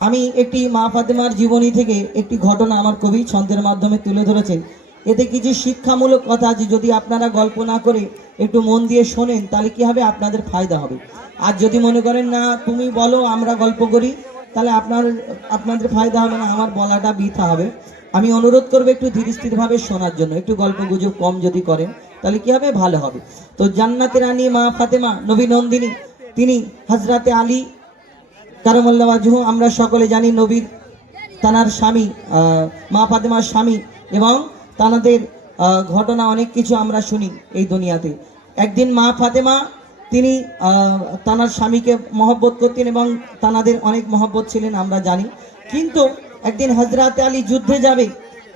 আমি একটি মা ফাতেমার জীবনী থেকে একটি ঘটনা আমার কবি ছন্দের মাধ্যমে তুলে ধরেছেন। এতে কিছু শিক্ষামূলক কথা আছে, যদি আপনারা গল্প না করে একটু মন দিয়ে শোনেন, তাহলে কি হবে? আপনাদের ফায়দা হবে। আর যদি মনে করেন, না, তুমি বলো, আমরা গল্প করি তাহলে আপনার, আপনাদের ফায়দা হবে না, আমার বলাটা বৃথা হবে। আমি অনুরোধ করব একটু ধীর স্থিরভাবে শোনার জন্য, একটু গল্প গুজব কম যদি করেন, তাহলে কি হবে? ভালো হবে। তো জান্নাতে রানী মা ফাতেমা, নবী নন্দিনী, তিনি হজরতে আলী কারমুল্লাহ আমরা সকলে জানি নবীর, তানার স্বামী মা ফাতেমার স্বামী এবং তানাদের ঘটনা অনেক কিছু আমরা শুনি এই দুনিয়াতে। একদিন মা ফাতেমা, তিনি তানার স্বামীকে মহব্বত করতেন এবং তানাদের অনেক মহব্বত ছিলেন, আমরা জানি। কিন্তু একদিন হজরতে আলী যুদ্ধে যাবে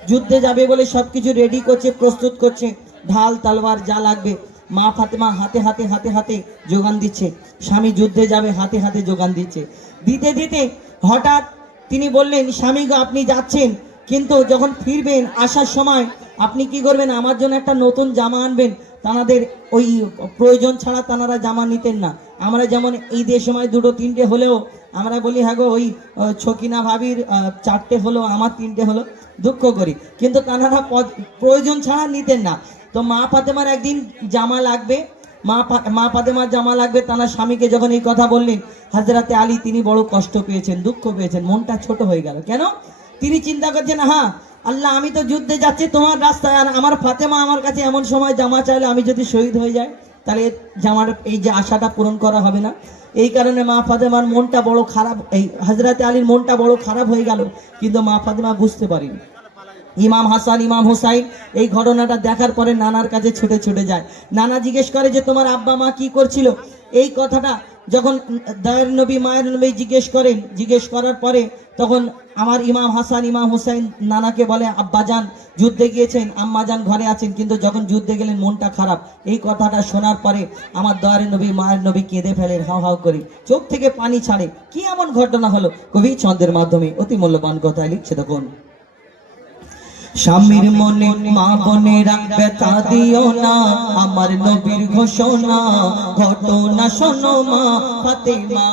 যুদ্ধে যাবে বলে সব কিছু রেডি করছে, প্রস্তুত করছে, ঢাল তালবার যা লাগবে, মা ফাতেমা হাতে হাতে হাতে হাতে যোগান দিচ্ছে। স্বামী যুদ্ধে যাবে, হাতে হাতে যোগান দিচ্ছে। দিতে দিতে হঠাৎ তিনি বললেন, স্বামী আপনি যাচ্ছেন, কিন্তু যখন ফিরবেন আসার সময় আপনি কি করবেন? আমার জন্য একটা নতুন জামা আনবেন। তানাদের ওই প্রয়োজন ছাড়া তানারা জামা নিতেন না। আমরা যেমন ঈদের সময় দুটো, তিনটে হলেও আমরা বলি হ্যাঁ গো, ওই ছকিনা ভাবির চারটে হলো, আমার তিনটে হলো, দুঃখ করি। কিন্তু পদ- প্রয়োজন ছাড়া নিতেন না। তো মা ফাতেমার একদিন জামা লাগবে মা মা জামা লাগবে তানার স্বামীকে যখন এই কথা বললেন হাজরাতে আলী তিনি বড় কষ্ট পেয়েছেন, দুঃখ পেয়েছেন, মনটা ছোট হয়ে গেল। কেন? তিনি চিন্তা করছেন হ্যাঁ আল্লাহ, আমি তো যুদ্ধে যাচ্ছি, তোমার রাস্তায়, আর আমার ফাতেমা আমার কাছে এমন সময় জামা চাইলে, আমি যদি শহীদ হয়ে যাই, তাহলে জামার, এই যে আশাটা পূরণ করা হবে না? এই কারণে মা ফাতেমার মনটা বড় খারাপ, এই হাজরাতে আলীর মনটা বড় খারাপ হয়ে গেল, কিন্তু মা ফাতেমা বুঝতে পারিনি। ইমাম হাসান, ইমাম হুসাইন, এই ঘটনাটা দেখার পরে নানার কাছে ছুটে ছুটে যায়। নানা জিজ্ঞেস করে যে, তোমার আব্বা মা কি করছিল? এই কথাটা যখন দয়ের নবী, মায়ের নবী জিজ্ঞেস করেন, জিজ্ঞেস করার পরে তখন আমার ইমাম হাসান, ইমাম হুসাইন নানাকে বলে আব্বাজান যুদ্ধে গিয়েছেন আম্মাজান ঘরে আছেন, কিন্তু যখন যুদ্ধে গেলেন মনটা খারাপ। এই কথাটা শোনার পরে আমার দয়ারের নবী, মায়ের নবী কেঁদে ফেলেন, হাও হাও করে। চোখ থেকে পানি ছাড়ে। কি এমন ঘটনা হলো? কবি ছন্দের মাধ্যমে অতি মূল্যবান কথায় লিখছে দেখুন। স্বামীর মনে মা বোনেরা ব্যথা দিও না, আমার নবীর ঘোষণা, ঘটনা শোনো মা ফাতেমা।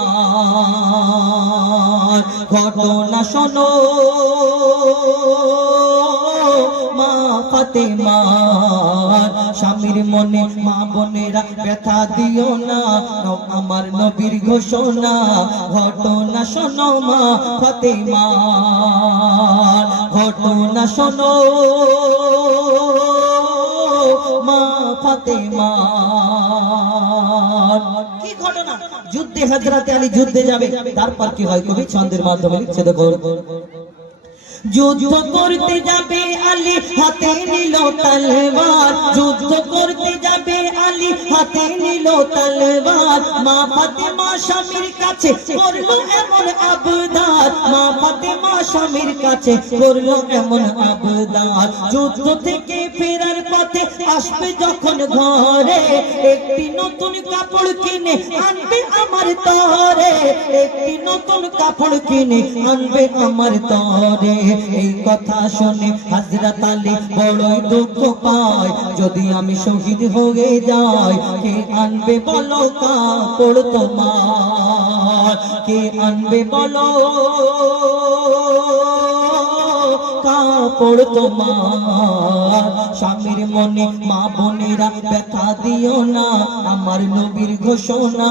ঘটনা শোনো। মা ফাতেমা, স্বামীর মনে মা বোনেরা ব্যথা দিও না। আমার নবীর ঘোষণা, ঘটনা শোনো মা ফাতেমা, ঘটনা শোনো মা ফাতেমা। কি ঘটনা? যুদ্ধে হাজরাতে আলী যুদ্ধে যাবে, তারপর কি হয়? কবি ছন্দের মাধ্যমে লিখছে দেখো যুদ্ধ করতে যাবে আলী হাতে নিল তলবার যুদ্ধ করতে যাবে আলী হাতে নিল তলবার। মা ফাতেমা স্বামীর কাছে করল এমন আবদার। মা ফাতেমা স্বামীর কাছে করল এমন আবদার। যুদ্ধ থেকে ফেরার পথে আসবে যখন ঘরে, একটি নতুন কাপড় কিনে আনবে আমার তরে। একটি নতুন কাপড় কিনে আনবে আমার তরে। এই কথা শুনে হাজরত আলী বড়ই দুঃখ পায়। যদি আমি শহীদ হয়ে যাই কে আনবে বলো কাপড় তোমার? কে আনবে বলো কাপড় তোমার? স্বামীর মনে মা বোনেরা ব্যথা দিও না। আমার নবীর ঘোষণা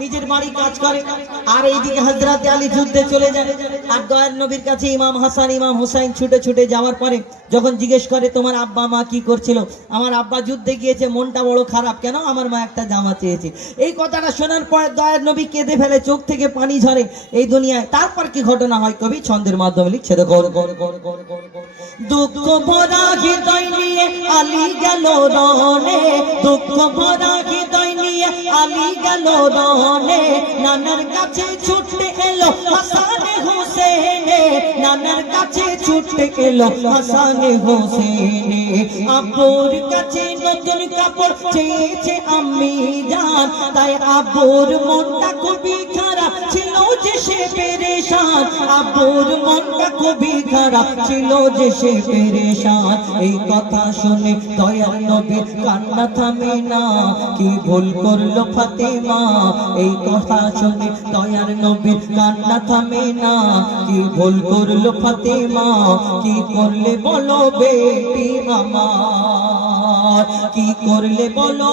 নিজের বাড়ি কাজ করে, আর এইদিকে হজরতে আলী যুদ্ধে চলে যায়। আর দয়ার নবীর কাছে ইমাম হাসান, ইমাম হুসাইন ছুটে ছুটে যাওয়ার পরে যখন জিজ্ঞেস করে, তোমার আব্বা মা কি করছিল? আমার আব্বা যুদ্ধে গিয়েছে, মনটা বড় খারাপ। কেন আমার মা একটা জামা চেয়েছে? এই কথাটা শোনার পরে দয়ার নবী কেঁদে ফেলে, চোখ থেকে পানি ঝরে এই দুনিয়ায়। তারপর কি ঘটনা হয় কবি? ছন্দের মাধ্যমে লিখছে, দেখো, দুঃখ আলী গেল রনে দুঃখ নিয়ে আলী গেল রনে নানার কাছে ছুটে এলো হাসান হুসেনে নানার কাছে ছুটতে এলো হাসানে হোসেনে আব্বুর কাছে নতুন কাপড় চেয়েছে আমি জান। তাই আব্বুর মনটা খুবই সে পেরেশান। আব্বুর মনটা খুবই খারাপ ছিল যে সে পেরেশান। এই কথা শুনে দয়াল নবীর কান্না থামে না। কি ভুল করল ফাতেমা? এই কথা শুনে দয়ার নবীর কান্না থামে না। কি ভুল করল ফাতেমা? কি করলে বলো বেটি আমার কি করলে বলো?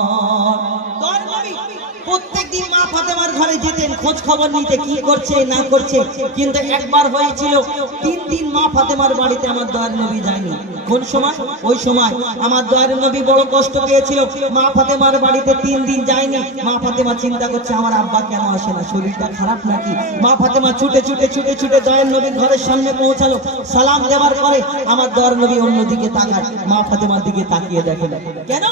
প্রত্যেকদিন মা ফাতেমার ঘরে যেতেন, খোঁজ খবর নিতে কি করছে, না করছে, কিন্তু একবার হয়েছিল, তিন দিন মা ফাতেমার বাড়িতে আমার দয়ার নবী যায়নি। কোন সময়? ওই সময়। আমার দয়ার নবী বড় কষ্ট পেয়েছিল। মা ফাতেমার বাড়িতে তিন দিন যায়নি। মা ফাতেমা চিন্তা করছে, আমার আব্বা কেন আসে না? শরীরটা খারাপ নাকি? মা ফাতেমা ছুটে ছুটে ছুটে ছুটে দয়ার নবীর ঘরের সামনে পৌঁছালো। সালাম দেওয়ার পরে আমার দয়ার নবী অন্যদিকে তাকায়। মা ফাতেমার দিকে তাকিয়ে দেখে, কেন?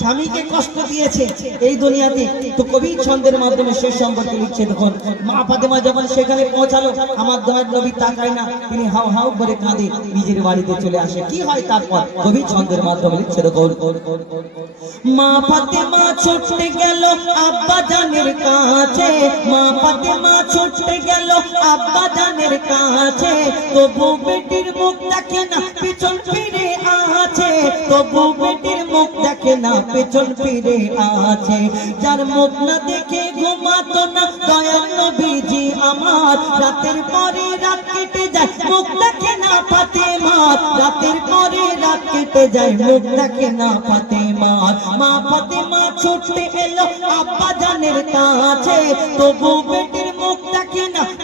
স্বামীকে কষ্ট দিয়েছে। এই দুনিয়াতে তো কবি ছন্দের মাধ্যমে সেই সম্পর্কে লিখছে। তখন মা ফাতেমা যখন সেখানে পৌঁছালো, আমার দয়ার নবী তাকায় না। তিনি হাউ হাউ করে কাঁদে, নিজের বাড়িতে চলে আসে। কি হয় তারপর? কবি ছন্দের মাধ্যমে লিখছে তখন মা ফাতেমা ছুটতে গেল আব্বা জানের কাছে। মা ফাতেমা ছুটতে গেল আব্বা জানের কাছে। তবু বেটির মুখ দেখে না, পিছন ফিরে আছে। বেটির মুখ দেখে না পেছন ফিরে আছে। যার মুখ না দেখে ঘুমাতো না, দয়াল নবীজি আমার। রাতের পরে রাত কেটে যায়, মুখ দেখে না ফাতেমা। রাতের পরে রাত কেটে যায়, মুখ দেখে না ফাতেমা। মা ফাতেমা ছুটতে এলো আব্বা জানের কাছে। তবু বেটির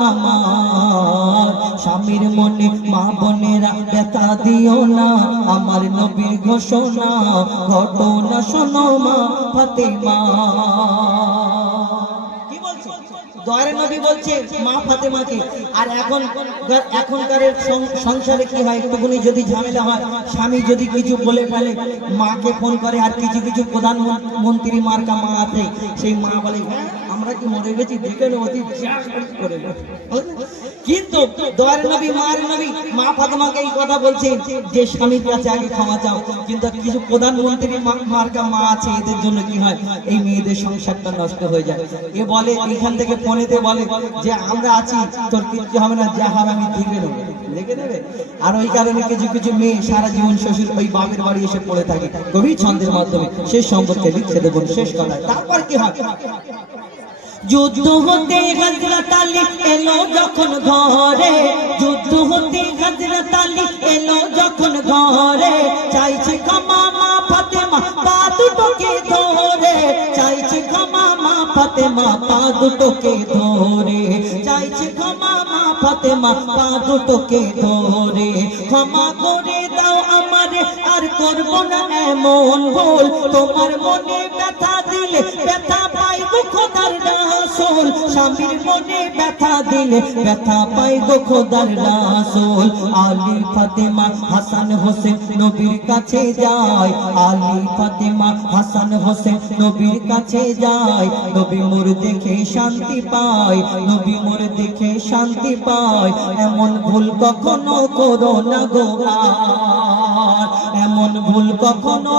আমার স্বামীর মনে মা বোনেরা ব্যথা দিও না। আমার নবীর ঘোষণা ঘটনা শোনো মা ফাতেমা। মা এখন এখনকার সংসারে কি যদি হয় স্বামী যদি কিছু বলে ফেলে ফোন করে আর কিছু কিছু মার্কা মা আছে সেই মা বলে "হ্যাঁ, করে কিন্তু মা ফাতেমাকে এই কথা বলছেন যে, স্বামীর কাছে আগে ক্ষমা চাও। কিন্তু কিছু প্রধানমন্ত্রী মার্কা মা আছে, এদের জন্য কি হয়? এই মেয়েদের সংসারটা নষ্ট হয়ে যায়। এ বলে, এখান থেকে ফোনেতে বলে যে, আমরা আছি, তোর হবে না, যা হবে আমি দেখে নেব। আর ওই কারণে কিছু কিছু মেয়ে সারা জীবন শ্বশুর, ওই বাপের বাড়ি এসে পড়ে থাকে কবি ছন্দের মাধ্যমে। সেই সম্পর্কে লিখছে দেবো শেষ কথা তারপর কি হয়? যুদ্ধ হতে হজরত আলী এলো যখন ঘরে। যুদ্ধ হতে হজরত আলী এলো যখন ঘরে। চাইছে ক্ষমা মা ফাতেমা পা দুটোকে ধরে। চাইছে ক্ষমা মা ফাতেমা পা দুটোকে ধরে। চাইছে ক্ষমা মা ফাতেমা পা দুটোকে ধরে। ক্ষমা করে দাও আমারে, আর করব না এমন ভুল। তোমার মনে ব্যথা দিলে ব্যথা আলী ফাতেমা হাসান হোসেন নবীর কাছে যায়। আলী ফাতেমা হাসান হোসেন নবীর কাছে যায়। নবী মোর দেখে শান্তি পায়, নবী মোর দেখে শান্তি পায়। এমন ভুল কখনো করো না গো এমন ভুল কখনো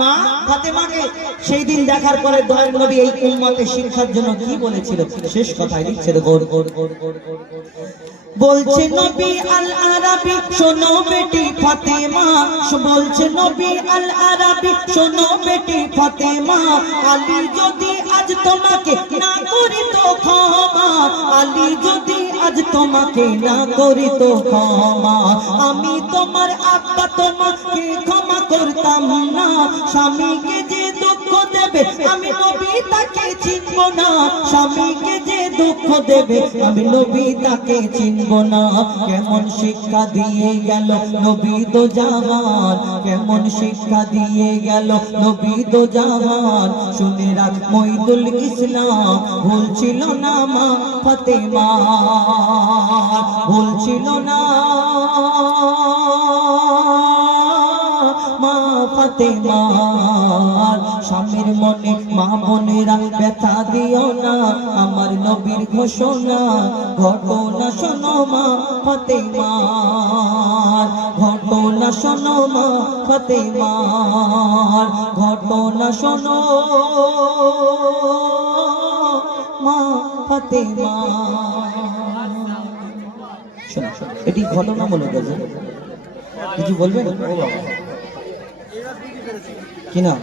মা ফাতেমাকে সেই দিন দেখার পরে নবী এই উম্মতে শিক্ষার জন্য কি বলেছিল? শেষ কথায় বলছে নবী আল আরাবি শোনো বেটি ফাতেমা। বলছে নবী আল আরাবি শোনো বেটি ফাতেমা। আলী যদি আজ তোমাকে না ক্ষমা। আলী যদি আজ তোমাকে না ক্ষমা। আমি তোমার আব্বা তোমাকে ক্ষমা করতাম না, স্বামীকে যে দুঃখ দেবে, আমি নবী তাকে চিনব না। স্বামীকে যে দুঃখ দেবে, আমি নবী তাকে চিনব না। কেমন শিক্ষা দিয়ে গেল নবী তো জাহান কেমন শিক্ষা দিয়ে গেল নবী তো জাহান শুনে রাখ মইদুল ইসলাম, ভুল ছিল না মা ফতেমা, ভুল ছিল না। ফাতেমার স্বামীর মনে মা বোনেরা ব্যথা দিও না, আমার নবীর ঘোষণা, ঘটনা শোনো মা ফাতেমার ঘটনা শোনো মা ফাতেমার ঘটনা শোনো মা ফাতেমা। এটি ঘটনামূলক আছে কিছু বলবেন? কি না